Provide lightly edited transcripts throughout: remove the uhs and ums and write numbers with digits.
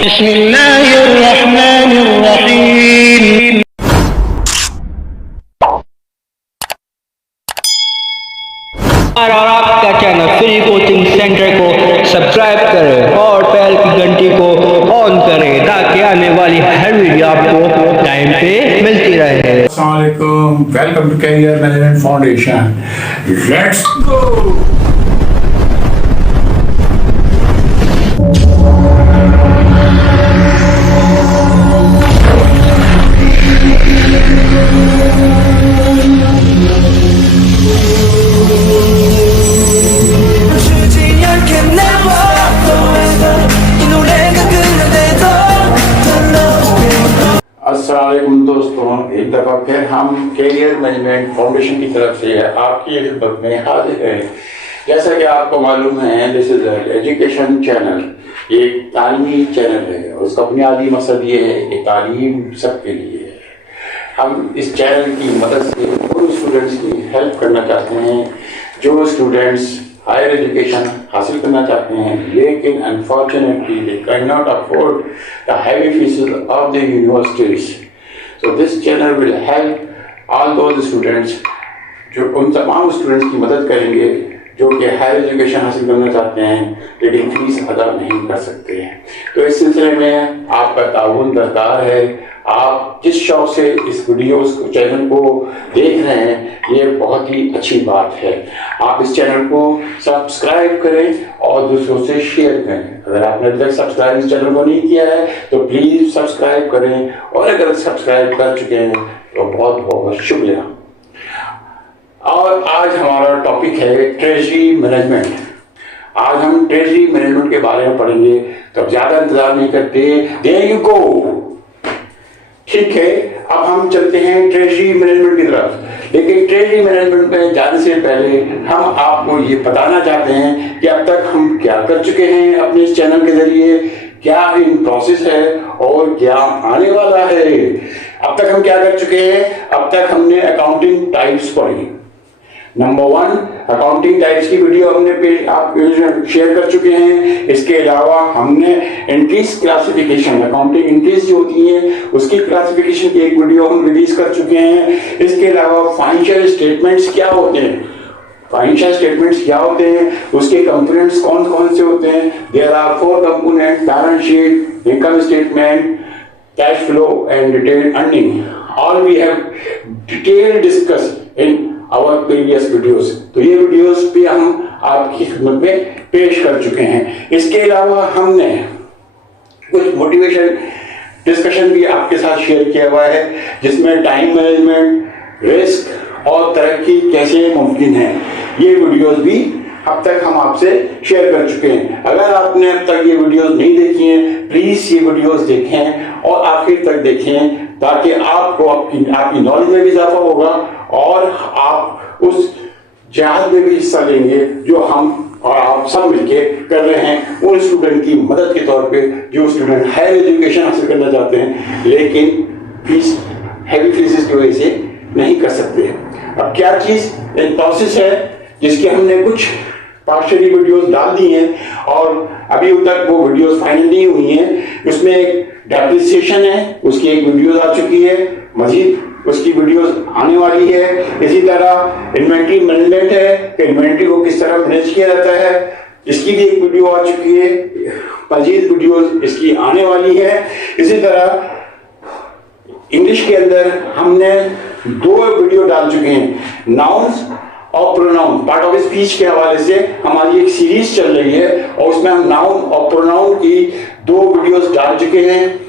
बिस्मिल्लाहिर्रहमानिर्रहीम। और आपका चैनल फ्री कोचिंग सेंटर को सब्सक्राइब करें और बेल की घंटी को ऑन करें ताकि आने वाली हर वीडियो आपको टाइम पे मिलती रहे। अस्सलाम वालेकुम, welcome to career management foundation. Let's go. अस्सलामुअलैकुम दोस्तों, एक दफ़ा फिर हम कैरियर मैनेजमेंट फाउंडेशन की तरफ से आपकी खिदमत में हाजिर हैं। जैसा कि आपको मालूम है, दिस इज एजुकेशन चैनल, एक तालीमी चैनल है। उसका बुनियादी मकसद ये है कि तालीम सबके लिए है। हम इस चैनल की मदद से उन स्टूडेंट्स की हेल्प करना चाहते हैं जो स्टूडेंट्स हायर एजुकेशन हासिल करना चाहते हैं, लेकिन unfortunately they can not afford the heavy faeces of the universities. So this channel will help all those students, जो उन तमाम स्टूडेंट्स की मदद करेंगे जो कि हायर एजुकेशन हासिल करना चाहते हैं लेकिन फीस अदा नहीं कर सकते हैं। तो इस सिलसिले में आपका ताउन दरकार है। आप जिस शौक से इस वीडियोस को चैनल को देख रहे हैं, ये बहुत ही अच्छी बात है। आप इस चैनल को सब्सक्राइब करें और दूसरों से शेयर करें। अगर आपने अभी तक सब्सक्राइब इस चैनल को नहीं किया है तो प्लीज सब्सक्राइब करें, और अगर सब्सक्राइब कर चुके हैं तो बहुत बहुत शुक्रिया। और आज हमारा टॉपिक है ट्रेजरी मैनेजमेंट। आज हम ट्रेजरी मैनेजमेंट के बारे में पढ़ेंगे, तो ज्यादा इंतजार नहीं करते, देयर यू गो। ठीक है, अब हम चलते हैं ट्रेजरी मैनेजमेंट की तरफ। लेकिन ट्रेजरी मैनेजमेंट में जाने से पहले हम आपको ये बताना चाहते हैं कि अब तक हम क्या कर चुके हैं अपने इस चैनल के जरिए, क्या इन प्रोसेस है और क्या आने वाला है। अब तक हम क्या कर चुके हैं? अब तक हमने अकाउंटिंग टाइप्स पढ़ी। नंबर 1, अकाउंटिंग टाइप्स की वीडियो हमने आप शेयर कर चुके हैं। इसके अलावा हमने एंट्रीज क्लासिफिकेशन, अकाउंटिंग एंट्रीज जो होती हैं उसकी क्लासिफिकेशन की एक वीडियो हम रिलीज कर चुके हैं। इसके अलावा फाइनेंशियल स्टेटमेंट्स क्या होते हैं, फाइनेंशियल स्टेटमेंट्स क्या होते हैं, उसके कंपोनेंट्स कौन कौन से होते हैं। There are 4 component: balance sheet, income statement, cash flow and detailed earning. All we have detail discuss in our previous videos. तो ये वीडियोस भी हम आपकी खिदमत में पेश कर चुके हैं। इसके अलावा हमने कुछ मोटिवेशन डिस्कशन भी आपके साथ शेयर किया हुआ है, जिसमें टाइम मैनेजमेंट, रिस्क और तरक्की कैसे मुमकिन है, ये वीडियोस भी अब तक हम आपसे शेयर कर चुके हैं। अगर आपने अब तक ये वीडियोस नहीं देखी हैं, प्लीज ये वीडियोस देखें और आखिर तक देखें, ताकि आपको आपकी नॉलेज में भी इजाफा होगा और आप उस जहाज में भी हिस्सा लेंगे जो हम और आप सब मिलके कर रहे हैं उन स्टूडेंट की मदद के तौर पे जो स्टूडेंट हायर एजुकेशन हासिल करना चाहते हैं लेकिन फीस हैवी फीसेस की वजह से नहीं कर सकते। अब क्या चीज एक प्रोसेस है जिसके हमने कुछ पार्शियली वीडियोस डाल दी हैं और अभी तक वो वीडियोस फाइनल नहीं हुई हैं। उसमें एक डेप्रिसिएशन है, उसकी एक वीडियो आ चुकी है, मजीद उसकी वीडियोस आने वाली है। इसी तरह इन्वेंटरी मैनेजमेंट है कि इन्वेंटरी को किस तरह मैनेज किया जाता है, इसकी भी एक वीडियो आ चुकी है, मजीद वीडियोस इसकी आने वाली है। इसी तरह इंग्लिश के अंदर हमने 2 वीडियो डाल चुके हैं, नाउन्स और प्रोनाउन। पार्ट ऑफ स्पीच के हवाले से हमारी एक सीरीज चल रही है और उसमें हम नाउन और प्रोनाउन की 2 वीडियोस डाल चुके हैं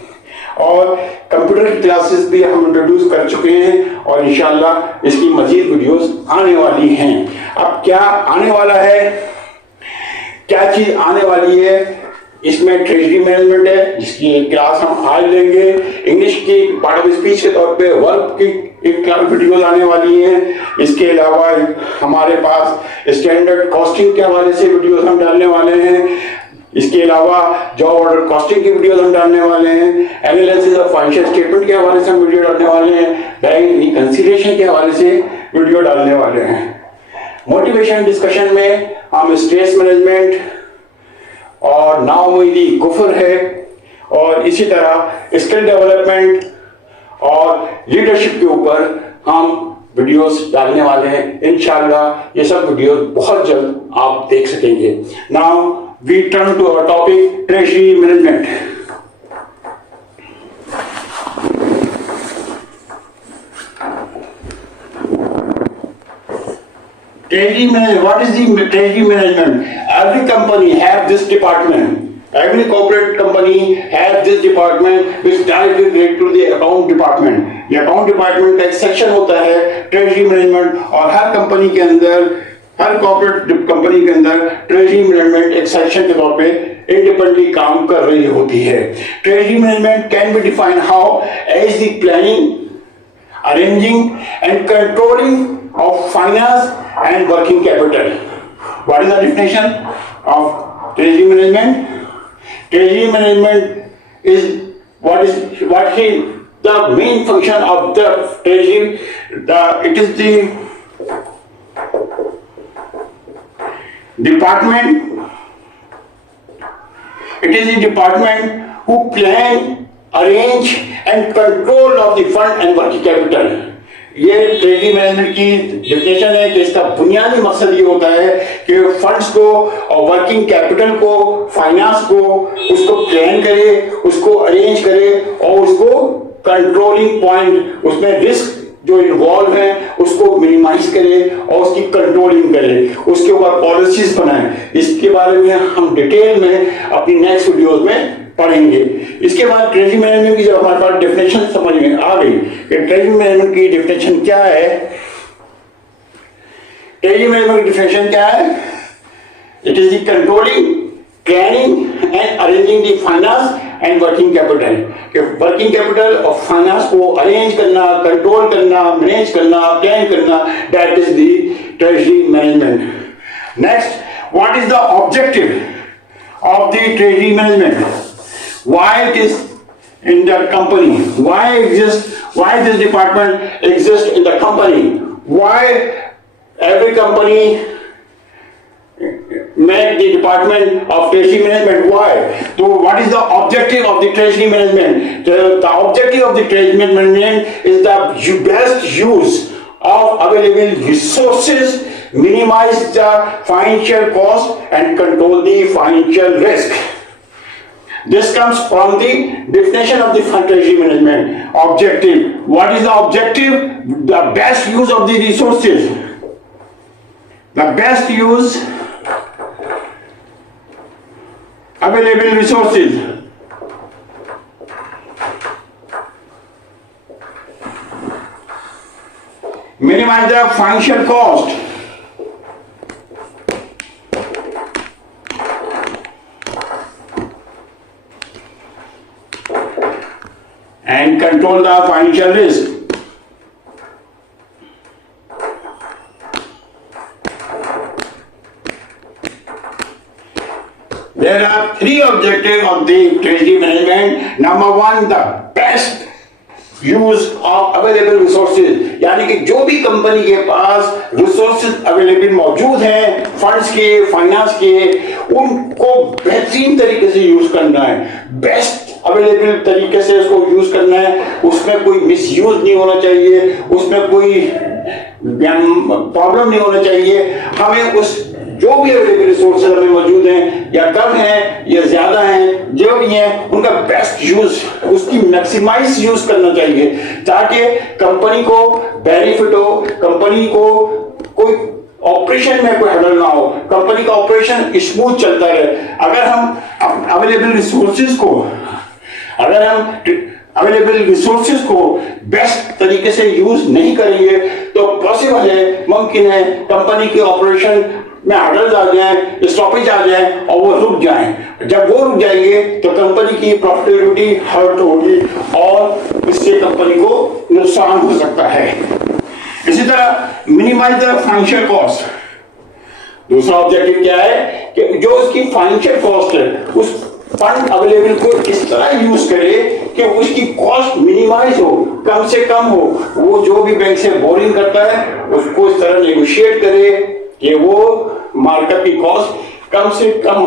और कंप्यूटर क्लासेस भी हम इंट्रोड्यूस कर चुके हैं और इंशाल्लाह इसकी मजीद वीडियोस आने वाली हैं। अब क्या आने वाला है, क्या चीज आने वाली है? इसमें ट्रेजरी मैनेजमेंट है जिसकी एक क्लास हम आज लेंगे। इंग्लिश की पार्ट ऑफ स्पीच के तौर पे वर्ब की एक क्लास वीडियोस आने वाली हैं। इसके अलावा हमारे पास स्टैंडर्ड कॉस्टिंग के हवाले से वीडियोस हम डालने वाले हैं। इसके अलावा जॉब ऑर्डर कॉस्टिंग की वीडियोस हम डालने वाले हैं। एनालिसिस ऑफ फाइनेंशियल स्टेटमेंट के हवाले से हम वीडियो डालने वाले हैं। बैंक रिकंसिलिएशन के हवाले से वीडियो डालने वाले हैं। मोटिवेशन डिस्कशन में हम स्ट्रेस मैनेजमेंट और नाउमीदी कुफर है और इसी तरह स्किल डेवलपमेंट और लीडरशिप के ऊपर हम वीडियोस डालने वाले हैं। इंशाल्लाह ये सब वीडियोस बहुत जल्द आप देख सकेंगे। Now we turn to our topic, treasury management. Treasury management. What is the treasury management? Every company have this department. Every corporate company has this department which directly related to the account department. ये account department का एक section होता है treasury management, और हर company के अंदर, हर corporate company के अंदर treasury management एक section के तौर पे independently काम कर रही होती है। Treasury management can be defined how as the planning, arranging and controlling of finance and working capital. What is the definition of treasury management? Treasury management is what is the main function of the treasury. It is the department. It is the department who plan, arrange and control of the fund and working capital. ये treasury management की definition है कि इसका बुनियादी मकसद ये होता है कि फंड्स को और वर्किंग कैपिटल को, फाइनेंस को, उसको प्लान करे, उसको अरेंज करे और उसको कंट्रोलिंग पॉइंट, उसमें रिस्क जो इन्वॉल्व है उसको मिनिमाइज करे और उसकी कंट्रोलिंग करे, उसके ऊपर पॉलिसीज बनाए। इसके बारे में हम डिटेल में अपनी नेक्स्ट वीडियोस में पढ़ेंगे। इसके बाद ट्रेजरी मैनेजमेंट की जब हमारे पास डेफिनेशन समझ में आ गई कि ट्रेजरी मैनेजमेंट की डेफिनेशन क्या है, ट्रेजरी मैनेजमेंट की डेफिनेशन क्या है? It is the controlling, planning and arranging the finance and working capital. कि वर्किंग कैपिटल और फाइनेंस को अरेंज करना, कंट्रोल करना, मैनेज करना, प्लान करना, that is the treasury management. Next, what is the objective of the treasury management? Why it is in the company? Why this department exists in the company? Why every company make the department of treasury management? Why? So what is the objective of the treasury management? The objective of the treasury management is the best use of available resources, minimize the financial cost and control the financial risk. This comes from the definition of the treasury management. Objective. What is the objective? The best use of the resources. The best use available resources. Minimize the financial cost. And control the financial risk. There are three objectives of the treasury management. Number one, the best use of available resources, यानी कि जो भी company के पास resources available मौजूद हैं, funds के, finance के, उनको बेहतरीन तरीके से यूज करना है, बेस्ट अवेलेबल तरीके से उसको यूज करना है। उसमें कोई मिसयूज नहीं होना चाहिए, उसमें कोई प्रॉब्लम नहीं होना चाहिए। हमें उस जो भी अवेलेबल रिसोर्सेज हमें मौजूद हैं, या कम हैं या ज्यादा हैं, जो भी हैं उनका बेस्ट यूज, उसकी मैक्सिमाइज यूज करना चाहिए ताकि कंपनी को बेनिफिट हो, कंपनी को कोई ऑपरेशन में कोई हडल ना हो, कंपनी का ऑपरेशन स्मूथ चलता रहे। अगर हम अवेलेबल रिसोर्सेज को बेस्ट तरीके से यूज नहीं करेंगे तो पॉसिबल है, मुमकिन है कंपनी के ऑपरेशन में हडल्स आ जाए, स्टॉपेज आ जाए और वो रुक जाएं। जब वो रुक जाएंगे तो कंपनी की प्रॉफिटेबिलिटी हर्ट होगी और इससे कंपनी को नुकसान हो सकता है। इसी तरह मिनिमाइज द फाइनेंशियल कॉस्ट। दूसरा ऑब्जेक्टिव क्या है कि जो उसकी फाइनेंशियल कॉस्ट है, उस फंड अवेलेबल को इस तरह यूज करे कि उसकी कॉस्ट मिनिमाइज हो, कम से कम हो। वो जो भी बैंक से बोरिंग करता है उसको इस तरह नेगोशिएट करे कि वो मार्केट की कॉस्ट कम से कम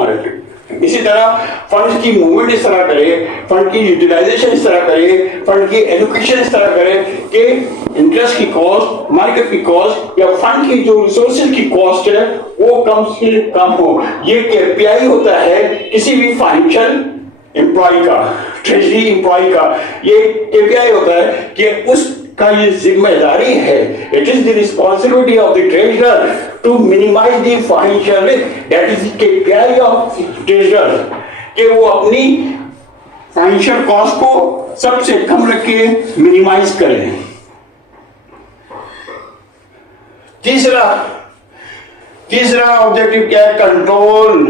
इसी तरह फंड की मूवमेंट इस तरह करे, फंड की यूटिलाइजेशन इस तरह करे, फंड की एलोकेशन इस तरह करे कि इंटरेस्ट की कॉस्ट, मार्केट की कॉस्ट या फंड की जो रिसोर्सेज की कॉस्ट है वो कम से कम हो। ये केपीआई होता है किसी भी फाइनेंशियल एम्प्लॉय का, ट्रेजरी एम्प्लॉय का ये केपीआई होता है कि उसका ये जिम्मेदारी है, it is the responsibility of the treasurer to minimize the financial risk, that is the KPI of treasurer, कि वो अपनी फाइनेंशियल कॉस्ट को सबसे कम रख के मिनिमाइज करें। तीसरा ऑब्जेक्टिव क्या है? Control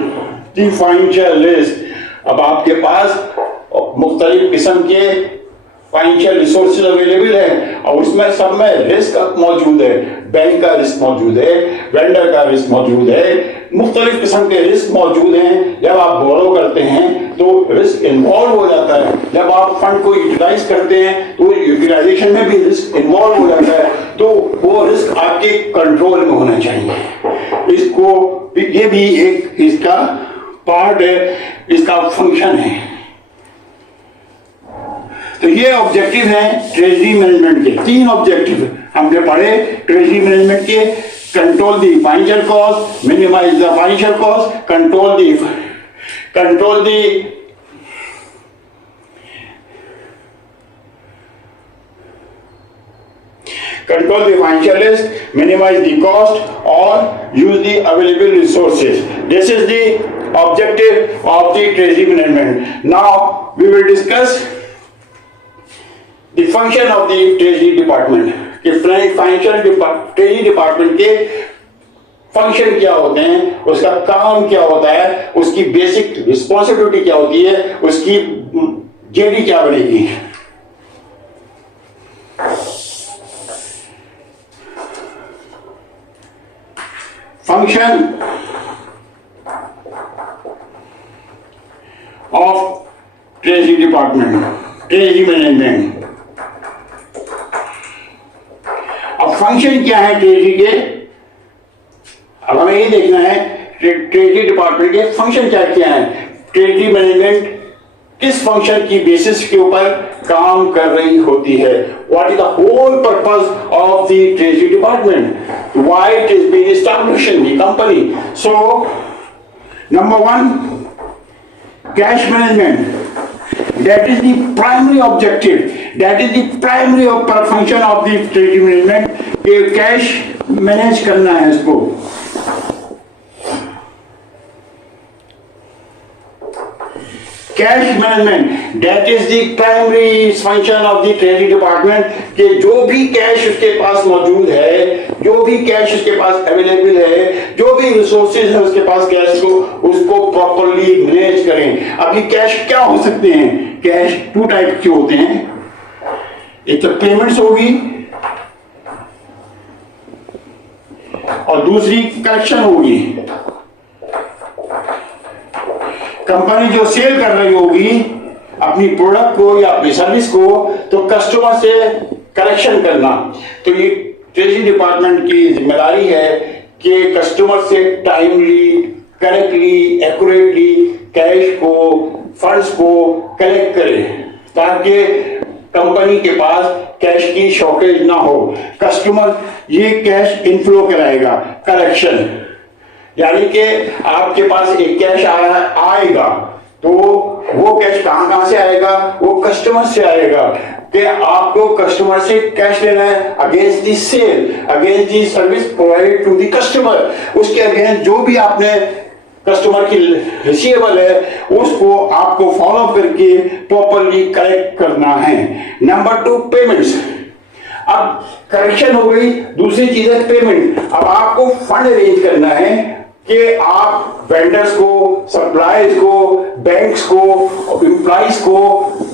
the financial risk. अब आपके पास मुख्तलिफ किस्म के फाइनेंशियल रिसोर्सेज अवेलेबल है और उसमें सब में रिस्क मौजूद है, बैंक का रिस्क मौजूद है, वेंडर का रिस्क मौजूद है, मुख्तलिफ किस्म के रिस्क मौजूद हैं। जब आप बोरो करते हैं तो रिस्क इन्वॉल्व हो जाता है, जब आप फंड को यूटिलाइज करते हैं तो यूटिलाइजेशन में भी रिस्क इन्वॉल्व हो जाता है, तो वो रिस्क आपके कंट्रोल में होना चाहिए। इसको ये भी एक इसका पार्ट है, इसका फंक्शन है। तो ये ऑब्जेक्टिव है ट्रेजरी मैनेजमेंट के। 3 ऑब्जेक्टिव हमने पढ़े ट्रेजरी मैनेजमेंट के: control the financial cost, minimize the financial cost, control the financial risk, minimize the cost, or use the available resources. This is the objective of the treasury management. Now we will discuss the function of the treasury department. कि financial treasury department के function क्या होते हैं, उसका काम क्या होता है, उसकी बेसिक रिस्पॉन्सिबिलिटी क्या होती है, उसकी जेडी क्या बनेगी। Function of treasury department, treasury management. अब फंक्शन क्या है ट्रेजरी के? अब हमें ये देखना है ट्रेजरी डिपार्टमेंट के फंक्शन क्या क्या है, ट्रेजरी मैनेजमेंट किस फंक्शन की बेसिस के ऊपर काम कर रही होती है, what is the whole purpose of the treasury department, why it is been established in the company. So number 1, cash management, that is the primary objective, that is the primary function of the treasury management, कि cash manage करना है इसको। Cash management, that is the primary function of the treasury department, कि जो भी cash उसके पास मौजूद है, जो भी कैश उसके पास अवेलेबल है, जो भी रिसोर्सेज है उसके पास कैश को, उसको प्रॉपर्ली मैनेज करें। अभी कैश क्या हो सकते हैं? कैश 2 टाइप के होते हैं, एक तो पेमेंट्स होगी और दूसरी कलेक्शन होगी। कंपनी जो सेल कर रही होगी अपनी प्रोडक्ट को या अपनी सर्विस को, तो कस्टमर से कलेक्शन करना। तो ये ट्रेजरी डिपार्टमेंट की जिम्मेदारी है कि कस्टमर से टाइमली, करेक्टली, एक्यूरेटली कैश को, फंड्स को कलेक्ट करें ताकि कंपनी के पास कैश की शॉर्टेज ना हो। कस्टमर ये कैश इनफ्लो कराएगा, कलेक्शन, यानी कि आपके पास एक कैश आएगा तो वो कैश कहां से आएगा? वो कस्टमर से आएगा कि आपको कस्टमर से कैश लेना है against the sale, against the service provided to the customer. उसके अगेंस्ट जो भी आपने कस्टमर की रिसीवेबल है उसको आपको फॉलो करके प्रॉपर्ली कलेक्ट करना है। Number 2, payments. अब कलेक्शन हो गई, दूसरी चीज है पेमेंट। अब आपको फंड अरेंज करना है कि आप वेंडर्स को, सप्लायर्स को, बैंक्स को, एम्प्लॉइज को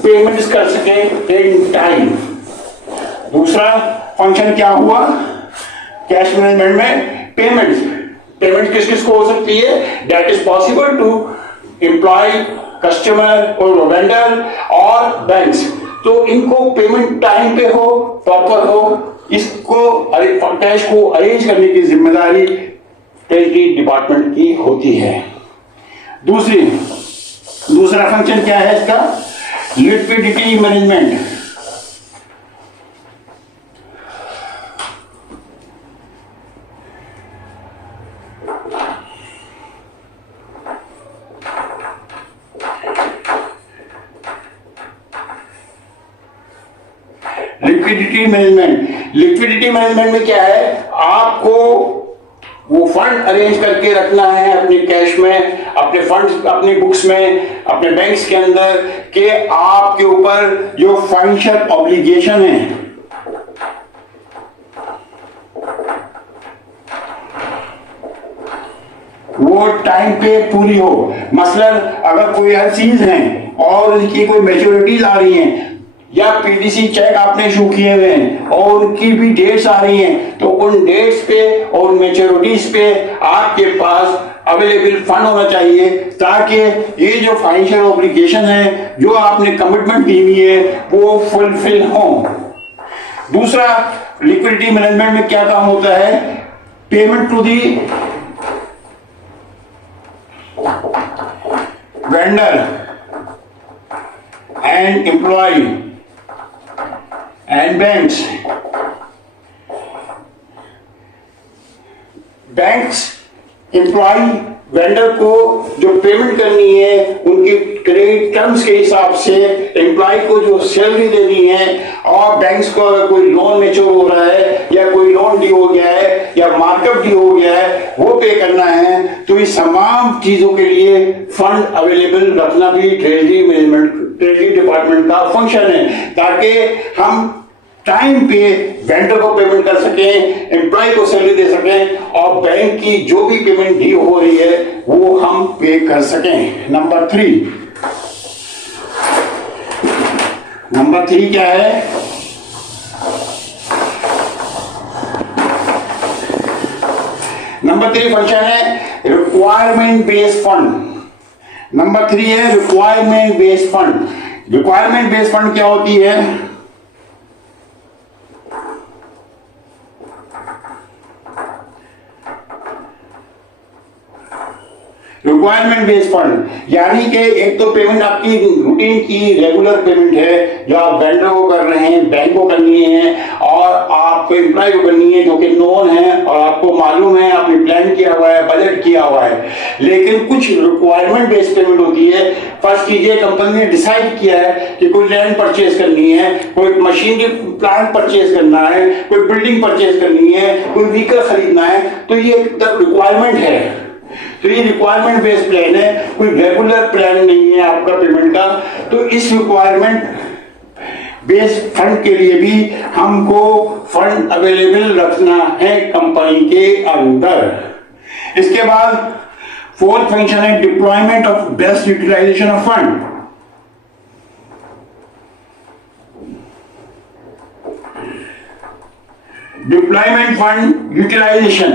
पेमेंट्स कर सके इन टाइम। दूसरा फंक्शन क्या हुआ कैश मैनेजमेंट में? पेमेंट्स। पेमेंट किस किस को हो सकती है? That is possible to employ, customer और वेंडर और बैंक्स। तो इनको पेमेंट टाइम पे हो, प्रॉपर हो, इसको कैश को अरेंज करने की जिम्मेदारी ट्रेजरी डिपार्टमेंट की होती है। दूसरी दूसरा फंक्शन क्या है इसका? Liquidity management. लिक्विडिटी मैनेजमेंट में क्या है? आपको वो फंड अरेंज करके रखना है अपने कैश में, अपने फंड्स, अपनी बुक्स में, अपने बैंक्स के अंदर, कि आपके ऊपर जो फाइनेंशियल ऑब्लिगेशन है वो टाइम पे पूरी हो। मसलन अगर कोई हर चीज है और उनकी कोई मैच्योरिटीज आ रही हैं, या पीडीसी चेक आपने इशू किए हुए हैं और उनकी भी डेट्स आ रही हैं, तो उन डेट्स पे और मैच्योरिटीज पे आपके पास अवेलेबल फंड होना चाहिए, ताकि ये जो फाइनेंशियल ऑब्लिगेशन है, जो आपने कमिटमेंट दी हुई है, वो फुलफिल हो। दूसरा, लिक्विडिटी मैनेजमेंट में क्या काम होता है? Payment to the vendor and employ and banks employ vendor को जो पेमेंट करनी है उनकी क्रेडिट टर्म्स के हिसाब से, एम्प्लॉय को जो सैलरी देनी है, और बैंक्स को अगर कोई लोन मैच्योर हो रहा है या कोई लोन ड्यू हो गया है या मार्कअप ड्यू हो गया है, वो पे करना है। तो इस तमाम चीजों के लिए फंड अवेलेबल रखना भी ट्रेजरी डिपार्टमेंट का फंक्शन है, ताकि हम टाइम पे वेंडर को पेमेंट कर सकें, एम्प्लॉय को सैलरी दे सकें, और बैंक की जो भी पेमेंट ड्यू हो रही है वो हम पे कर सकें। नंबर थ्री क्या है? नंबर 3 फंक्शन है रिक्वायरमेंट बेस्ड फंड। नंबर 3 है requirement based fund. Requirement based fund क्या होती है? रिक्वायरमेंट बेस्ड फंड यानी कि एक तो पेमेंट आपकी रूटीन की रेगुलर पेमेंट है जो आप वेंडर को कर रहे हैं, बैंक को करनी है, और आपको एम्प्लॉय को करनी है, जो कि नोन है और आपको मालूम है, आपने प्लान किया हुआ है, बजट किया हुआ है। लेकिन कुछ रिक्वायरमेंट बेस्ड पेमेंट होती है। फर्स्ट कीजिए, कंपनी ने डिसाइड किया है कि कोई लैंड परचेज करनी है, कोई मशीनरी प्लांट परचेज करना है, कोई बिल्डिंग परचेज करनी है, कोई व्हीकल खरीदना है, तो ये रिक्वायरमेंट है। तो ये रिक्वायरमेंट बेस्ड प्लान है, कोई रेगुलर प्लान नहीं है आपका पेमेंट का। तो इस रिक्वायरमेंट बेस्ड फंड के लिए भी हमको फंड अवेलेबल रखना है कंपनी के अंदर। इसके बाद फोर्थ फंक्शन है deployment of best utilization of fund. Deployment fund utilization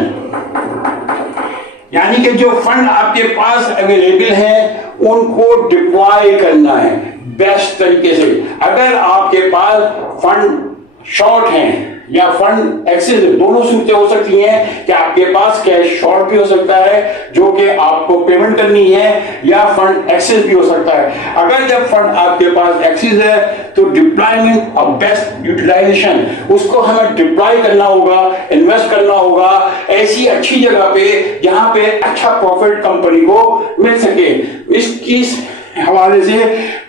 यानी कि जो फंड आपके पास अवेलेबल है उनको डिप्लॉय करना है बेस्ट तरीके से। अगर आपके पास फंड शॉर्ट हैं या फंड एक्सेस, दोनों सूरतें हो सकती हैं कि आपके पास कैश शॉर्ट भी हो सकता है जो कि आपको पेमेंट करनी है, या फंड एक्सेस भी हो सकता है। अगर जब फंड आपके पास एक्सेस है तो डिप्लॉयमेंट ऑफ बेस्ट यूटिलाइजेशन, उसको हमें डिप्लॉय करना होगा, इन्वेस्ट करना होगा ऐसी अच्छी जगह पे जहां पे अच्छा प्रॉफिट कंपनी को मिल सके। इसकी हवाले से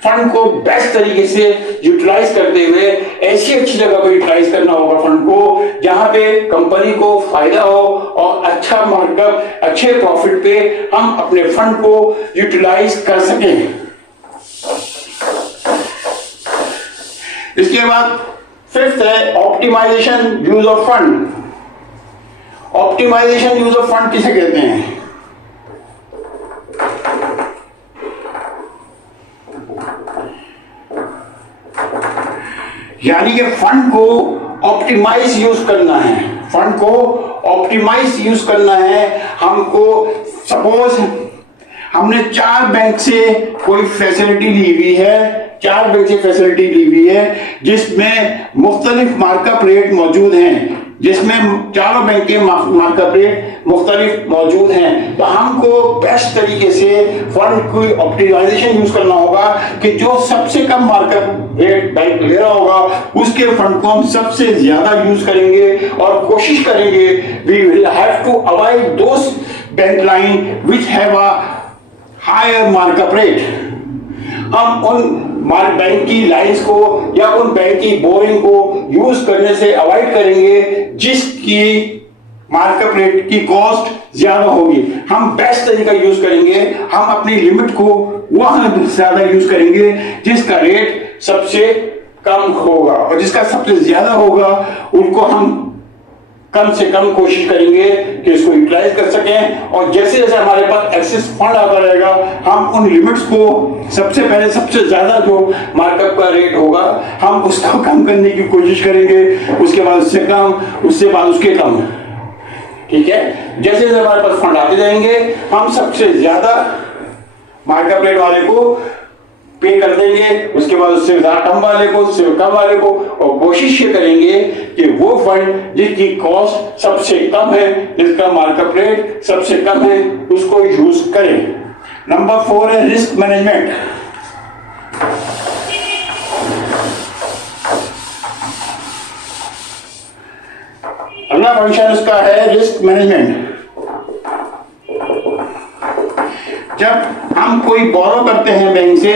फंड को बेस्ट तरीके से यूटिलाइज करते हुए ऐसी अच्छी जगह पर यूटिलाइज करना होगा फंड को जहां पे कंपनी को फायदा हो और अच्छा मार्कअप, अच्छे प्रॉफिट पे हम अपने फंड को यूटिलाइज कर सकें। इसके बाद फिफ्थ है optimization use of fund. Optimization use of fund किसे कहते हैं? यानी कि फंड को ऑप्टिमाइज यूज करना है, फंड को ऑप्टिमाइज यूज करना है हमको। सपोज हमने 4 बैंक से कोई फैसिलिटी ली हुई है, 4 बैंक से फैसिलिटी ली हुई है जिसमें मुख्तलिफ मार्कअप रेट मौजूद हैं। जिसमें चारों बैंक के मार्कअप रेट मुख्तलिफ मौजूद हैं। तो हमको बेस्ट तरीके से फंड की ऑप्टिमाइजेशन यूज करना होगा कि जो सबसे कम मार्कअप रेट बैंक ले रहा होगा उसके फंड को हम सबसे ज्यादा यूज करेंगे और कोशिश करेंगे we will have to avoid those bank line which have a higher markup rate. हम उन बैंक की लाइंस को या उन बैंक की बोरिंग को यूज करने से अवॉइड करेंगे जिसकी मार्कअप रेट की कॉस्ट ज्यादा होगी। हम बेस्ट तरीका यूज करेंगे, हम अपनी लिमिट को वहां ज्यादा यूज करेंगे जिसका रेट सबसे कम होगा और जिसका सबसे ज्यादा होगा उनको हम कम से कम कोशिश करेंगे कि इसको यूटिलाइज कर सकें। और जैसे जैसे हमारे पास एक्सेस फंड आता रहेगा हम उन लिमिट्स को सबसे पहले सबसे ज्यादा जो मार्कअप का रेट होगा हम उसको कम करने की कोशिश करेंगे, उसके बाद उससे कम, उससे बाद उसके कम। ठीक है, जैसे जैसे हमारे पास फंड आते जाएंगे हम सबसे ज्यादा मार्कअप रेट वाले को पे कर देंगे, उसके बाद उससे ज्यादा कम वाले को, उससे कम वाले को, और कोशिश ये करेंगे कि वो फंड जिसकी कॉस्ट सबसे कम है, जिसका मार्कअप रेट सबसे कम है, उसको यूज करें। नंबर 4 है रिस्क मैनेजमेंट। अगला फंक्शन उसका है रिस्क मैनेजमेंट। जब हम कोई बोरो करते हैं बैंक से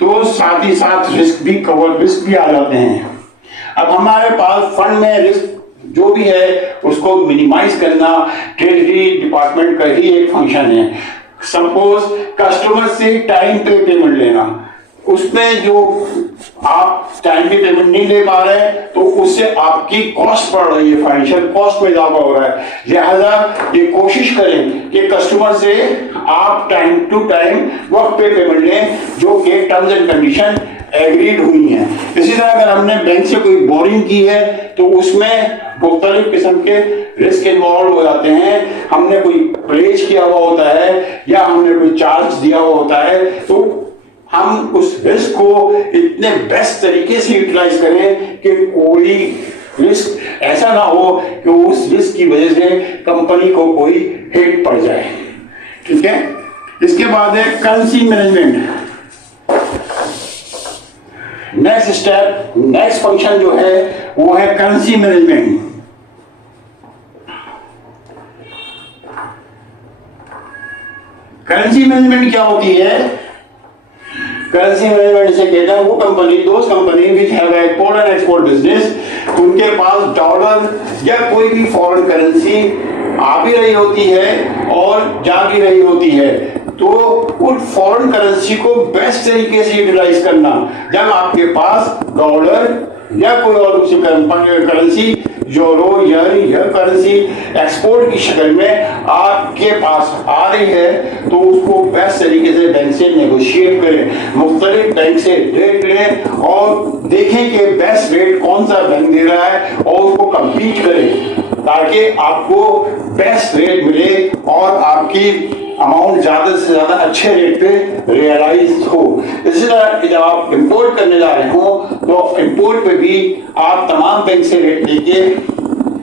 तो साथ ही साथ रिस्क भी आ जाते हैं। अब हमारे पास फंड में रिस्क जो भी है उसको मिनिमाइज करना ट्रेजरी डिपार्टमेंट का ही एक फंक्शन है। सपोज कस्टमर से टाइम पे पेमेंट लेना, उसमें जो आप टाइम पे पेमेंट नहीं ले पा रहे हैं तो उससे आपकी कॉस्ट बढ़ रही है, फाइनेंशियल कॉस्ट में इजाफा हो रहा है। लिहाजा ये कोशिश करें कि कस्टमर से आप टाइम टू टाइम वक्त पे पेमेंट लें जो कि टर्म्स एंड कंडीशन एग्रीड हुई हैं। इसी तरह अगर हमने बैंक से कोई बोरिंग की है तो उसमें मुख्तलिफ किस्म के रिस्क इन्वॉल्व हो जाते हैं। हमने कोई प्लेज किया हुआ होता है या हमने कोई चार्ज दिया हुआ होता है, तो हम उस रिस्क को इतने बेस्ट तरीके से यूटिलाइज करें कि कोई रिस्क ऐसा ना हो कि उस रिस्क की वजह से कंपनी को कोई हिट पड़ जाए। ठीक है, इसके बाद है currency management. Next step, next function जो है वो है करेंसी मैनेजमेंट। करेंसी मैनेजमेंट क्या होती है? करेंसी मैनेजमेंट से कहते हैं वो कंपनी, दोस्त company which have import and export business, उनके पास डॉलर या कोई भी फॉरेन करेंसी आ भी रही होती है और जा भी रही होती है। तो उन फॉरेन करेंसी को बेस्ट तरीके से यूटिलाइज करना। जब आपके पास डॉलर या कोई और दूसरी करेंसी, यूरो या करेंसी एक्सपोर्ट की शक्ल में आपके पास आ रही है तो उसको बेस्ट तरीके से बैंक से नेगोशिएट करें, मुख्तलिफ बैंक से रेट लें और देखें कि बेस्ट रेट कौन सा बैंक दे रहा है और उसको कम्पीट करें ताकि आपको बेस्ट रेट मिले और आपकी अमाउंट ज्यादा से ज्यादा अच्छे रेट पे रियलाइज हो। इसी तरह जब आप इंपोर्ट करने जा रहे हो तो इंपोर्ट पे भी आप तमाम बैंक से रेट लेके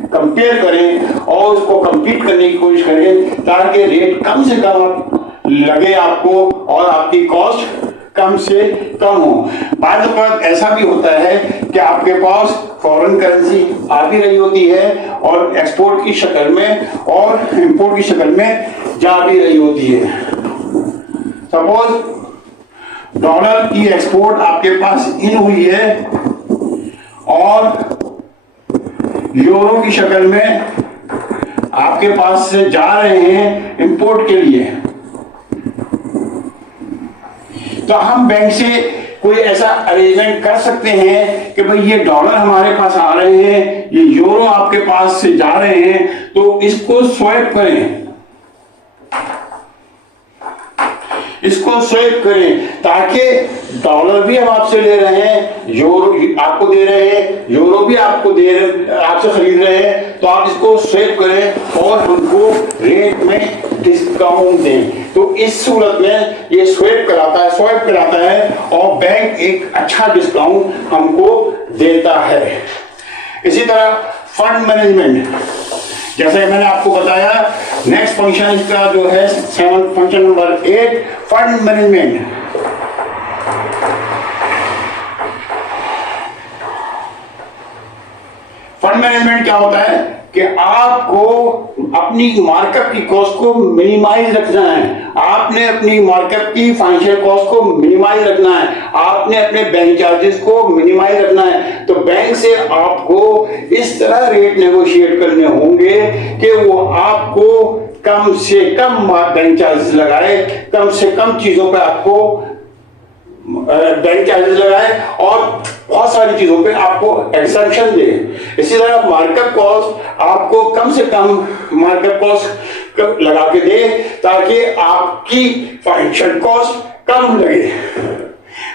कंपेयर करें और उसको compete करने की कोशिश करें ताकि रेट कम से कम लगे आपको और आपकी कॉस्ट कम से कम हो। बाद में ऐसा भी होता है कि आपके पास फॉरेन करेंसी आ भी रही होती है और एक्सपोर्ट की शक्ल में और इंपोर्ट की शक्ल में जा भी रही होती है। सपोज डॉलर की एक्सपोर्ट आपके पास इन हुई है और यूरो की शक्ल में आपके पास से जा रहे हैं इंपोर्ट के लिए। तो हम बैंक से कोई ऐसा अरेंजमेंट कर सकते हैं कि भाई ये डॉलर हमारे पास आ रहे हैं, ये यूरो आपके पास से जा रहे हैं, तो इसको स्वैप करें, इसको स्वैप करें ताकि डॉलर भी हम आपसे ले रहे हैं, यूरो आपको दे रहे हैं, यूरो भी आपको आपसे खरीद रहे हैं, तो आप इसको स्वैप करें और उनको रेट में डिस्काउंट दें। तो इस सूरत में ये स्वैप कराता है और बैंक एक अच्छा डिस्काउंट हमको देता है। इसी तरह फंड मैनेजमेंट, जैसे मैंने आपको बताया नेक्स्ट फंक्शन इसका जो है function number 8 fund management. Fund management क्या होता है कि आपको अपनी मार्कअप की कॉस्ट को मिनिमाइज रखना है, आपने अपनी मार्कअप की फाइनेंशियल कॉस्ट को मिनिमाइज रखना है, आपने अपने बैंक चार्जेस को मिनिमाइज रखना है। तो बैंक से आपको इस तरह रेट नेगोशिएट करने होंगे कि वो आपको कम से कम बैंक चार्जेस लगाए, कम से कम चीजों पे आपको बैंक चार्जेस लगाए और बहुत सारी चीजों पे आपको एक्सेप्शन दे। इसी तरह मार्कअप कॉस्ट आपको कम से कम मार्कअप कॉस्ट लगा के दे ताकि आपकी फाइनेंशियल कॉस्ट कम लगे।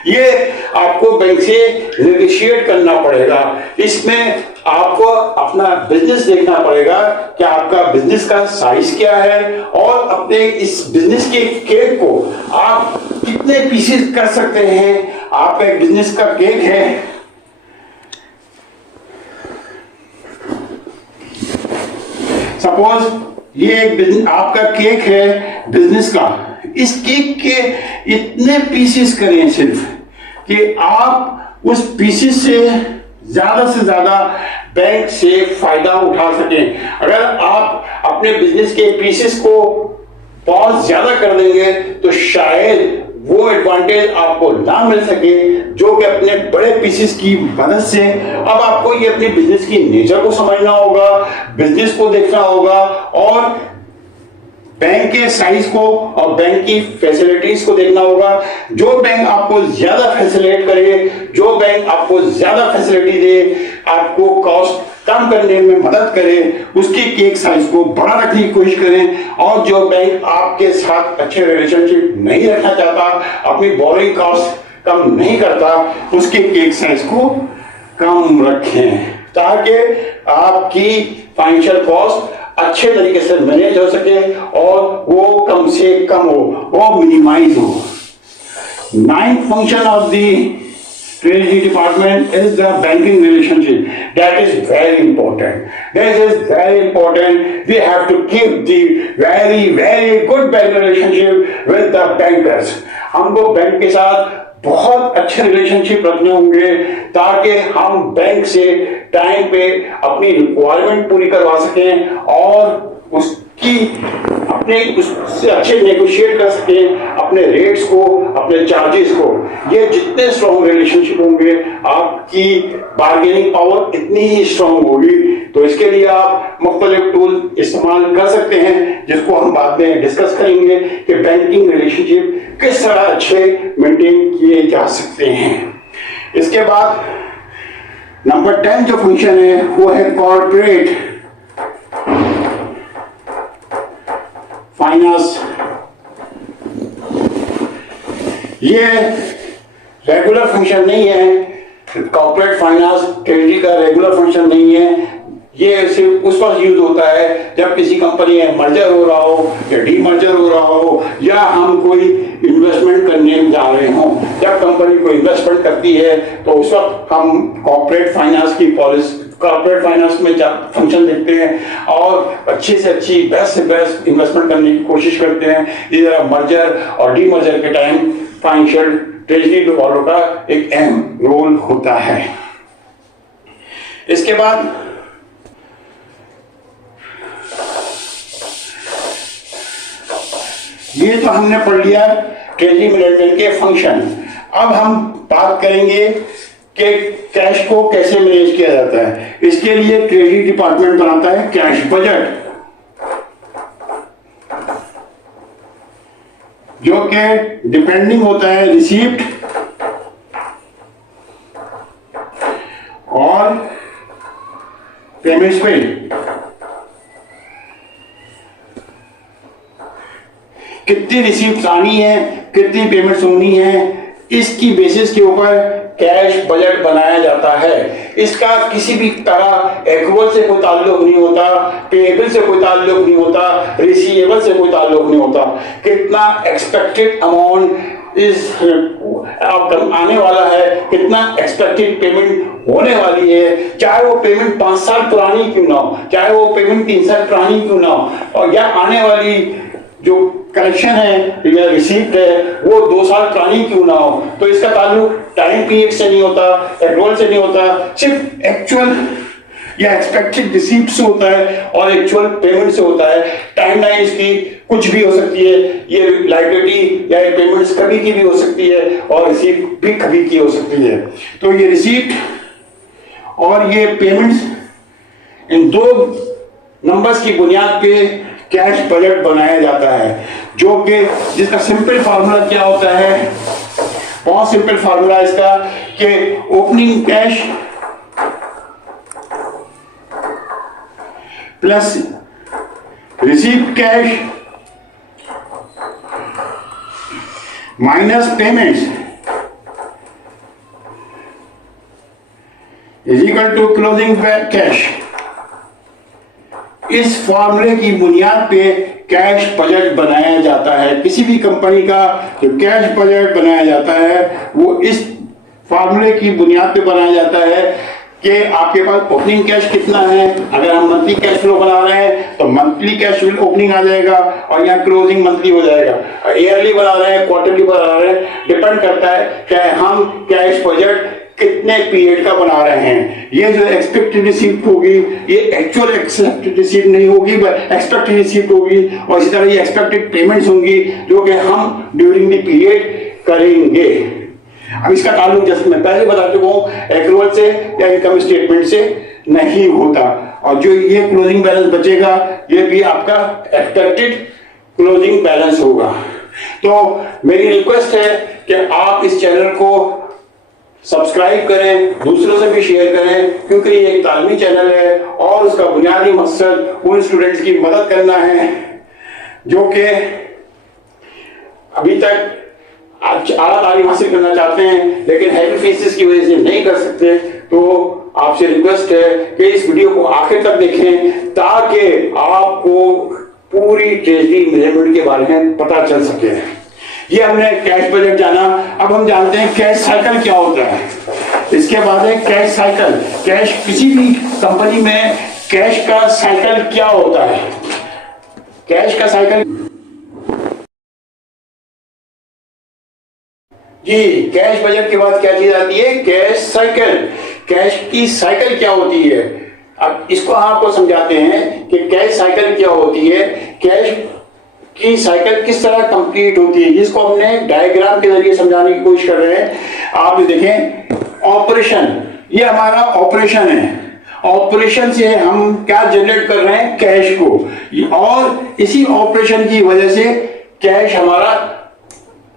ये आपको बैंक से नेगोशिएट करना पड़ेगा। इसमें आपको अपना बिजनेस देखना पड़ेगा कि आपका बिजनेस का साइज क्या है और अपने इस बिजनेस के केक को आप कितने पीसेस कर सकते हैं। आपका एक बिजनेस का केक है, सपोज ये एक बिजनेस आपका केक है बिजनेस का, इस केक के इतने पीसेस करें सिर्फ कि आप उस पीसेस से ज्यादा बैंक से फायदा उठा सकें। अगर आप अपने बिजनेस के पीसेस को बहुत ज्यादा कर देंगे तो शायद वो एडवांटेज आपको ना मिल सके जो कि अपने बड़े पीसेस की मदद से। अब आपको ये अपने बिजनेस की नेचर को समझना होगा, बिजनेस को देखना होगा और बैंक के साइज को और बैंक की फैसिलिटीज को देखना होगा। जो बैंक आपको ज्यादा फैसिलिटेट करे, जो बैंक आपको ज्यादा फैसिलिटी दे, आपको कॉस्ट कम करने में मदद करे, उसकी केक साइज को बड़ा रखने की कोशिश करें। और जो बैंक आपके साथ अच्छे रिलेशनशिप नहीं रखना चाहता, अपनी बोरिंग कॉस्ट कम नहीं करता, उसके केक साइज को कम रखें ताकि आपकी फाइनेंशियल कॉस्ट अच्छे तरीके से मैनेज हो सके और वो कम से कम हो, वो मिनिमाइज हो। Ninth function of the Treasury Department is the banking relationship. That is very important. This is very important. We have to keep the very good bank relationship with the bankers. हमको bank के साथ बहुत अच्छे relationship रखने होंगे ताकि हम bank से टाइम पे अपनी रिक्वायरमेंट पूरी करवा सकें और उसकी अपने उससे अच्छे नेगोशिएट कर सकें अपने रेट्स को, अपने चार्जेस को। ये जितने स्ट्रॉन्ग रिलेशनशिप होंगे आपकी बार्गेनिंग पावर इतनी ही स्ट्रॉन्ग होगी। तो इसके लिए आप मुख्तलिफ टूल इस्तेमाल कर सकते हैं जिसको हम बाद में डिस्कस करेंगे कि बैंकिंग रिलेशनशिप किस तरह अच्छे मेंटेन किए जा सकते हैं। इसके बाद नंबर 10 जो फंक्शन है वो है कॉर्पोरेट फाइनेंस। ये रेगुलर फंक्शन नहीं है, कॉर्पोरेट फाइनेंस ट्रेजरी का रेगुलर फंक्शन नहीं है। ये सिर्फ उस वक्त यूज होता है जब किसी कंपनी में मर्जर हो रहा हो या डीमर्जर हो रहा हो या हम कोई इन्वेस्टमेंट करने जा रहे हो। जब कंपनी को इन्वेस्टमेंट करती है तो उस वक्त हम कॉर्पोरेट फाइनेंस की पॉलिसी, कॉर्पोरेट फाइनेंस में फंक्शन देखते हैं और अच्छी से अच्छी बेस्ट से बेस्ट इन्वेस्टमेंट करने की कोशिश करते हैं। इधर मर्जर और डीमर्जर के टाइम फाइनेंशियल ट्रेजरी वालों का एक अहम रोल होता है। इसके बाद ये तो हमने पढ़ लिया ट्रेजरी मैनेजमेंट के फंक्शन। अब हम बात करेंगे कि कैश को कैसे मैनेज किया जाता है। इसके लिए ट्रेजरी डिपार्टमेंट बनाता है कैश बजट, जो कि डिपेंडिंग होता है रिसीप्ट और पेमेंट्स पे। कितनी रिसीप्ट आनी है, कितनी पेमेंट्स होनी है, इसकी बेसिस के ऊपर कैश बजट बनाया जाता है। इसका किसी भी तरह एक्रूअल से कोई ताल्लुक नहीं होता, पेएबल से कोई ताल्लुक नहीं होता, रिसीवेबल से कोई ताल्लुक नहीं होता। कितना एक्सपेक्टेड अमाउंट इस आउटकम आने वाला है, कितना एक्सपेक्टेड पेमेंट होने वाली है, चाहे वो पेमेंट 5 साल पुरानी क्यों ना हो, चाहे वो पेमेंट 3 साल पुरानी क्यों ना हो, और या आने वाली जो कलेक्शन है या रिसीप्ट है वो 2 साल पुरानी क्यों ना हो। तो इसका ताल्लुक टाइम पीरियड से नहीं होता, एनरोल से नहीं होता, सिर्फ एक्चुअल या एक्सपेक्टेड रिसीप्ट से होता है और एक्चुअल पेमेंट से होता है। टाइमलाइन इसकी कुछ भी हो सकती है, ये लाइबिलिटी या ये पेमेंट्स कभी की भी हो सकती है और रिसीप्ट भी कभी की हो सकती है। तो ये रिसीप्ट और ये पेमेंट्स, इन 2 नंबर्स की बुनियाद पे कैश बजट बनाया जाता है, जो कि जिसका सिंपल फार्मूला क्या होता है, बहुत सिंपल फार्मूला इसका कि opening cash plus received cash minus payments is equal to closing cash. इस फॉर्मूले की बुनियाद पे कैश बजट बनाया जाता है। किसी भी कंपनी का जो कैश बजट बनाया जाता है वो इस फॉर्मूले की बुनियाद पे बनाया जाता है कि आपके पास ओपनिंग कैश कितना है। अगर हम मंथली कैश फ्लो बना रहे हैं तो मंथली कैश ओपनिंग आ जाएगा और यहाँ क्लोजिंग मंथली हो जाएगा। ईयरली बना रहे हैं, क्वार्टरली बना रहे हैं, डिपेंड करता है कि हम कैश बजट कितने पीरियड का बना रहे हैं। ये जो एक्सपेक्टेड रिसीप्ट होगी ये एक्चुअल एक्सपेक्टेड रिसीप्ट नहीं होगी, बट एक्सपेक्टेड रिसीप्ट होगी, और इसी तरह ये एक्सपेक्टेड पेमेंट्स होंगी जो कि हम ड्यूरिंग द पीरियड करेंगे। अब इसका ताल्लुक जैसे मैं पहले बता चुका हूँ एक्रूअल से या इनकम स्टेटमेंट से नहीं होता, और जो ये क्लोजिंग बैलेंस बचेगा ये भी आपका एक्सपेक्टेड क्लोजिंग बैलेंस होगा। तो मेरी रिक्वेस्ट है कि आप इस चैनल को सब्सक्राइब करें, दूसरों से भी शेयर करें, क्योंकि ये एक तालीमी चैनल है और उसका बुनियादी मकसद उन स्टूडेंट्स की मदद करना है जो कि अभी तक आला तालीम हासिल करना चाहते हैं लेकिन हैवी फीसेस की वजह से नहीं कर सकते। तो आपसे रिक्वेस्ट है कि इस वीडियो को आखिर तक देखें ताकि आपको पूरी ट्रेजरी मैनेजमेंट के बारे में पता चल सके। ये हमने कैश बजट जाना, अब हम जानते हैं कैश साइकिल क्या होता है। इसके बाद है कैश साइकिल। कैश किसी भी कंपनी में कैश का साइकिल क्या होता है। कैश का साइकिल जी, कैश बजट के बाद क्या चीज आती है, कैश साइकिल। कैश की साइकिल क्या होती है, अब इसको आपको समझाते हैं कि कैश साइकिल क्या होती है। कैश की साइकिल किस तरह कंप्लीट होती है, जिसको हमने डायग्राम के जरिए समझाने की कोशिश कर रहे हैं। आप देखें ऑपरेशन, ये हमारा ऑपरेशन है। ऑपरेशन से हम क्या जनरेट कर रहे हैं, कैश को, और इसी ऑपरेशन की वजह से कैश हमारा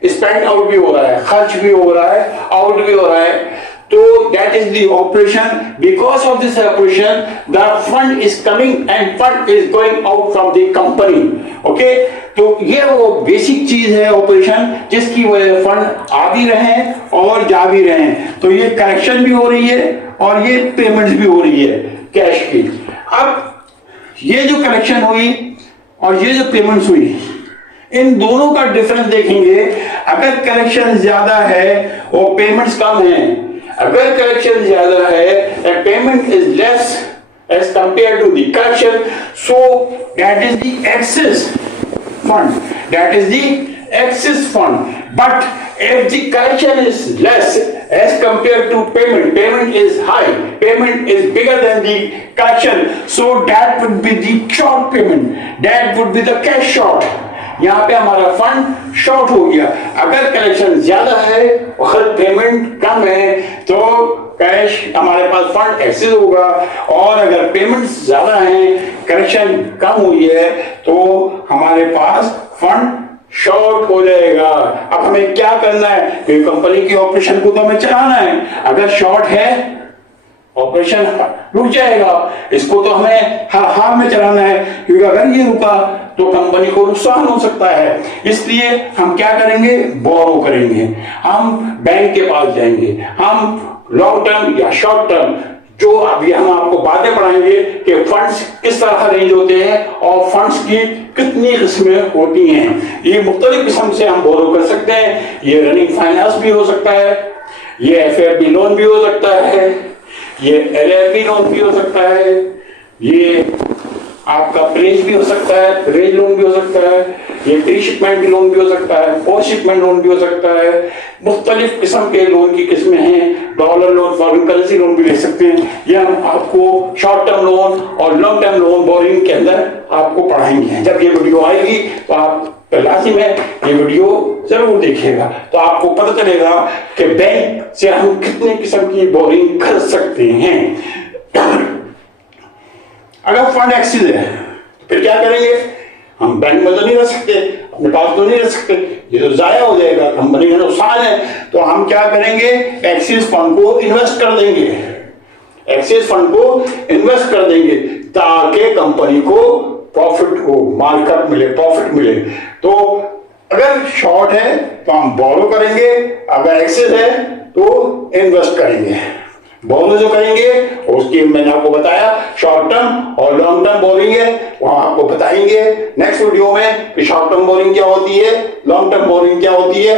स्पेंड आउट भी हो रहा है, खर्च भी हो रहा है, आउट भी हो रहा है। तो that is the operation. Because of this operation, the fund is coming and fund is going out from the company. Okay? तो ये वो बेसिक चीज है ऑपरेशन, जिसकी वजह फंड आ भी रहे हैं और जा भी रहे हैं। तो ये कलेक्शन भी हो रही है और ये पेमेंट्स भी हो रही है कैश की। अब ये जो कलेक्शन हुई और ये जो पेमेंट्स हुई, इन दोनों का डिफरेंस देखेंगे। अगर कलेक्शन ज्यादा है और पेमेंट्स कम है, अगर कलेक्शन ज्यादा है and payment is less as compared to the collection, so that is the excess fund. That is the excess fund. But if the collection is less as compared to payment, payment is high, payment is bigger than the collection, so that would be the short payment. That would be the cash short. यहाँ पे हमारा fund short हो गया। अगर collection ज्यादा है और payment कम है तो कैश हमारे पास फंड एक्सेस होगा, और अगर पेमेंट ज्यादा है कलेक्शन कम हुई है तो हमारे पास फंड शॉर्ट हो जाएगा। अब हमें क्या करना है, कंपनी की ऑपरेशन को तो हमें चलाना है। अगर शॉर्ट है ऑपरेशन रुक जाएगा, इसको तो हमें हर हाल में चलाना है, क्योंकि अगर ये रुका तो कंपनी को नुकसान हो सकता है। इसलिए हम क्या करेंगे, बोरो करेंगे, हम बैंक के पास जाएंगे, हम लॉन्ग टर्म या शॉर्ट टर्म जो अभी हम आपको बातें पढ़ाएंगे कि फंड्स किस तरह अरेंज होते हैं और फंड्स की कितनी किस्में होती हैं। ये मुख्तलिफ किस्म से हम बोरो कर सकते हैं। ये रनिंग फाइनेंस भी हो सकता है, ये FFB लोन भी हो सकता है, ये LFB लोन भी हो सकता है, ये आपका प्रेज भी हो सकता है, प्रेज लोन भी हो सकता है, ये प्री शिपमेंट लोन भी हो सकता है, पोस्ट शिपमेंट लोन भी हो सकता है। मुख्तलिफ किस्म के लोन की किस्में हैं। Dollar loan, foreign currency loan भी ले सकते हैं। ये हम आपको शॉर्ट टर्म लोन और लॉन्ग टर्म लोन बोरिंग के अंदर आपको पढ़ाएंगे। जब ये वीडियो आएगी तो आप लाजिम है ये वीडियो जरूर देखिएगा, तो आपको पता चलेगा कि बैंक से हम कितने किस्म की बोरिंग कर सकते हैं। अगर फंड एक्सिस है तो फिर क्या करेंगे? हम बैंक में तो नहीं रह सकते, अपने पास तो नहीं रह सकते, ये तो जाया हो जाएगा, कंपनी का नुकसान है। तो हम क्या करेंगे? एक्सिस फंड को इन्वेस्ट कर देंगे, एक्सिस फंड को इन्वेस्ट कर देंगे ताकि कंपनी को प्रॉफिट हो, मार्कअप मिले, प्रॉफिट मिले। तो अगर शॉर्ट है तो हम बोरो करेंगे, अगर एक्सिस है तो इन्वेस्ट करेंगे। बोरो जो करेंगे उसकी मैंने आपको बताया शॉर्ट टर्म और लॉन्ग टर्म बोरिंग है, वहां आपको बताएंगे नेक्स्ट वीडियो में कि शॉर्ट टर्म बोरिंग क्या होती है, लॉन्ग टर्म बोरिंग क्या होती है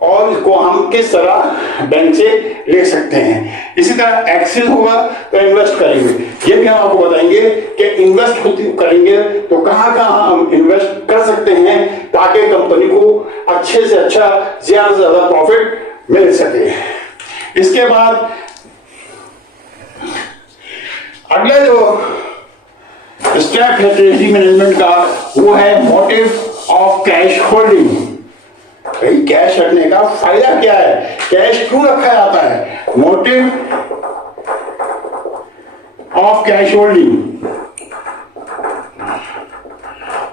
और इसको हम किस तरह बैंक से ले सकते हैं। इसी तरह एक्सिस होगा तो इन्वेस्ट करेंगे, ये भी हम आपको बताएंगे कि इन्वेस्ट करेंगे तो कहां कहां हम इन्वेस्ट कर सकते हैं ताकि कंपनी को अच्छे से अच्छा, ज्यादा से ज्यादा प्रॉफिट मिल सके। इसके बाद अगला जो स्टेप है ट्रेजरी मैनेजमेंट का वो है मोटिव ऑफ कैश होल्डिंग। भाई कैश रखने का फायदा क्या है, कैश क्यों रखा जाता है? Motive of cash holding,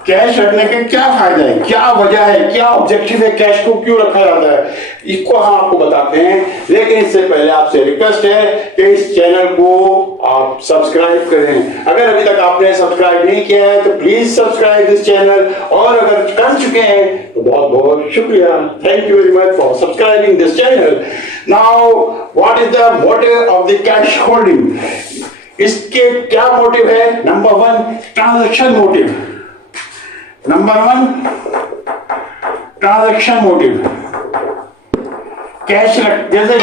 cash रखने के क्या फायदा है, क्या वजह है, क्या ऑब्जेक्टिव है, कैश को क्यों रखा जाता है, इसको हम आपको बताते हैं। लेकिन इससे पहले आपसे रिक्वेस्ट है कि इस चैनल को आप सब्सक्राइब करें। अगर अभी तक आपने सब्सक्राइब नहीं किया है तो प्लीज सब्सक्राइब दिस चैनल, और अगर कर चुके हैं तो बहुत बहुत शुक्रिया। Thank you very much for subscribing this channel. Now what is the motive of the cash holding? इसके क्या मोटिव है? Number 1 transaction motive, number 1 transaction motive. Cash रख, जैसे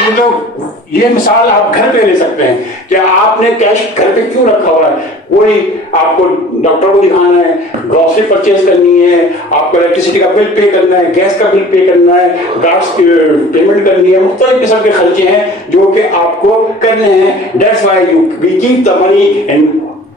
ये मिसाल आप घर पे ले सकते हैं कि आपने कैश घर पे क्यों रखा हुआ है? वही आपको डॉक्टर को दिखाना है, ग्रोसरी परचेज करनी है, आपको इलेक्ट्रिसिटी का बिल पे करना है, गैस का बिल पे करना है, गार्ड्स की पेमेंट करनी है, मुख्तलिफ किस्म के खर्चे हैं जो कि आपको करने हैं। That's why we keep the money in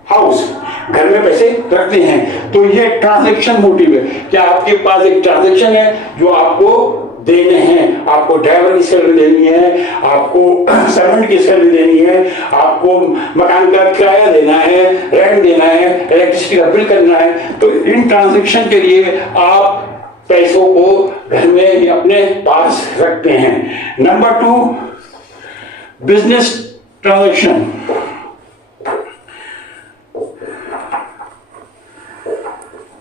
house, घर में पैसे रखते हैं। तो ये ट्रांजैक्शन मोटिव है कि आपके पास एक ट्रांजैक्शन है जो आपको देने हैं, आपको ड्राइवर की सैलरी देनी है, आपको सर्वेंट की सैलरी देनी है, आपको मकान का किराया देना है, रेंट देना है, इलेक्ट्रिसिटी का बिल करना है। तो इन ट्रांजैक्शन के लिए आप पैसों को घर में अपने पास रखते हैं। Number 2 business transaction.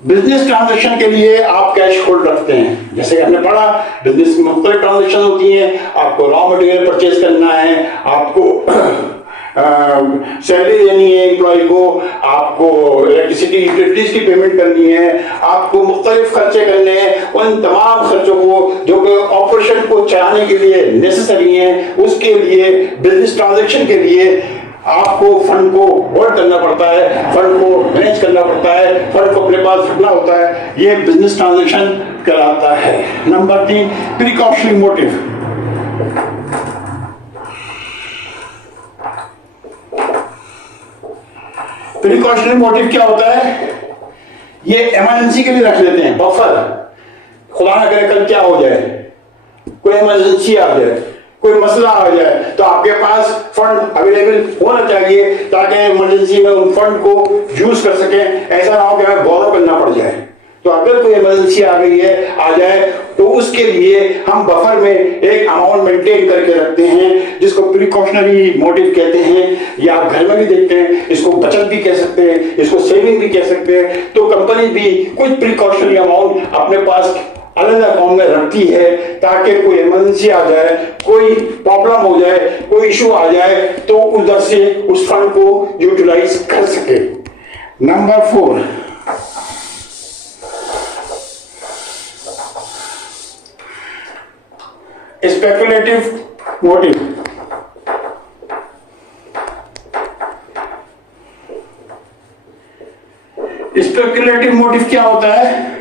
Business transaction के लिए आप कैश होल्ड रखते हैं। जैसे कि हमने पढ़ा बिजनेस में मुख्तलिफ ट्रांजैक्शन होती हैं, आपको रॉ मटेरियल परचेज करना है, आपको सैलरी देनी है एम्प्लॉय को, आपको इलेक्ट्रिसिटी यूटिलिटीज की पेमेंट करनी है, आपको मुख्तलिफ खर्चे करने हैं। उन तमाम खर्चों को जो कि ऑपरेशन को चलाने के लिए नेसेसरी हैं, उसके लिए बिजनेस ट्रांजैक्शन के लिए आपको फंड को होल्ड करना पड़ता है, फंड को मैनेज करना पड़ता है, फंड को अपने पास रखना होता है। ये बिजनेस ट्रांजैक्शन कहलाता है। Number 3 precautionary motive. Precautionary motive क्या होता है? ये इमरजेंसी के लिए रख लेते हैं, बफर। खुदा न करे कल क्या हो जाए, कोई इमरजेंसी आ जाए, कोई मसला आ जाए, तो आपके पास फंड अवेलेबल होना चाहिए ताकि इमरजेंसी में उन फंड को यूज कर सकें। ऐसा ना हो कि हमें बोरो करना पड़ जाए। तो अगर कोई इमरजेंसी आ गई है, आ जाए, तो उसके लिए हम बफर में एक अमाउंट मेंटेन करके रखते हैं जिसको प्रिकॉशनरी मोटिव कहते हैं, या आप घर में भी देखते हैं, इसको बचत भी कह सकते हैं, इसको सेविंग भी कह सकते हैं। तो कंपनी भी कुछ प्रिकॉशनरी अमाउंट अपने पास अलग अकाउंट में रखती है ताकि कोई इमरजेंसी आ जाए, कोई प्रॉब्लम हो जाए, कोई इशू आ जाए तो उधर से उस फंड को यूटिलाइज कर सके। Number 4, speculative motive. Speculative motive क्या होता है?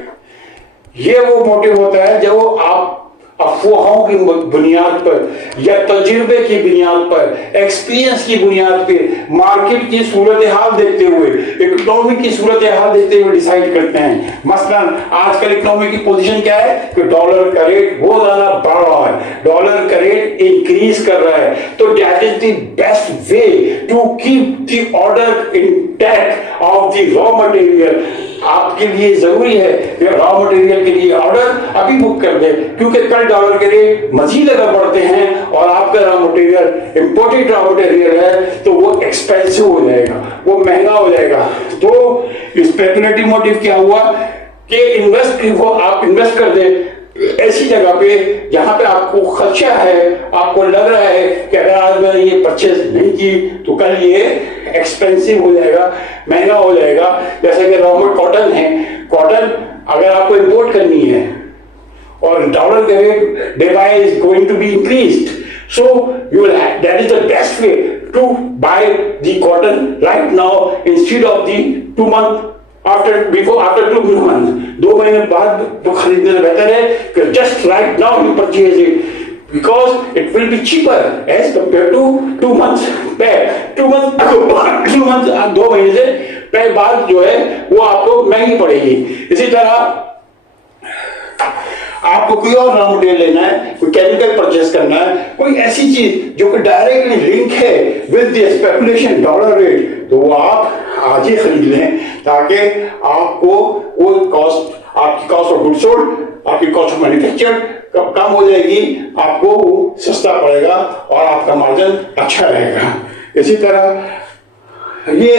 ये वो मोटिव होता है जब आप अफवाहों की बुनियाद पर या तजुर्बे की बुनियाद पर, एक्सपीरियंस की बुनियाद पर, मार्केट की सूरत हाल देखते हुए, इकोनॉमी की सूरत हाल देखते हुए डिसाइड करते हैं। मसलन आजकल इकोनॉमी की पोजीशन क्या है कि डॉलर का रेट बहुत ज्यादा बढ़ रहा है, डॉलर का रेट इंक्रीज कर रहा है, तो that is the best way to keep the order intact of the raw material. आपके लिए जरूरी है कि रॉ मटेरियल के लिए ऑर्डर अभी बुक कर दे, क्योंकि कल डॉलर के रेट मजीद अगर बढ़ते हैं और आपका raw material imported raw material है तो वो एक्सपेंसिव हो जाएगा, वो महंगा हो जाएगा। तो स्पेकुलेटिव मोटिव क्या हुआ कि आप इन्वेस्ट कर दे ऐसी जगह पे जहां पे आपको खर्चा है, आपको लग रहा है कि अगर आज मैंने ये परचेज नहीं की तो कल ये एक्सपेंसिव हो जाएगा, महंगा हो जाएगा। जैसे कि रॉ कॉटन है, कॉटन अगर आपको इंपोर्ट करनी है और डॉलर का rate day by is going to be increased, so you will that is the best way to buy the cotton right now instead of the 2 month after 2 months, 2 महीने बाद तो खरीदने से बेहतर है कि just right now you purchase it, because it will be cheaper as compare to 2 months back. 2 months 2 महीने से बाद जो है वो आपको महंगी पड़ेगी। इसी तरह आपको कोई और रॉ मटेरियल लेना है, कोई केमिकल परचेस करना है, कोई ऐसी चीज जो कि डायरेक्टली लिंक है with the speculation dollar rate, तो वो आप आज ही खरीद लें ताकि आपको वो कॉस्ट, आपकी कॉस्ट ऑफ गुड्स सोल्ड, आपकी कॉस्ट ऑफ मैन्युफैक्चर कम हो जाएगी, आपको वो सस्ता पड़ेगा और आपका मार्जिन अच्छा रहेगा। इसी तरह ये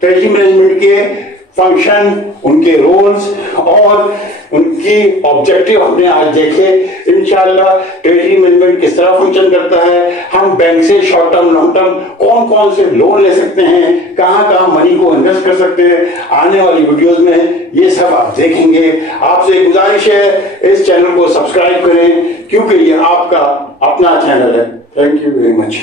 ट्रेजरी मैनेजमेंट के फंक्शन, उनके रोल्स और उनकी ऑब्जेक्टिव हमने आज देखे। इंशाल्लाह ट्रेजरी मैनेजमेंट किस तरह फंक्शन करता है, हम बैंक से शॉर्ट टर्म, लॉन्ग टर्म कौन कौन से लोन ले सकते हैं, कहां कहां मनी को इन्वेस्ट कर सकते हैं, आने वाली वीडियोस में ये सब आप देखेंगे। आपसे गुजारिश है इस चैनल को सब्सक्राइब करें क्योंकि ये आपका अपना चैनल है। Thank you very much.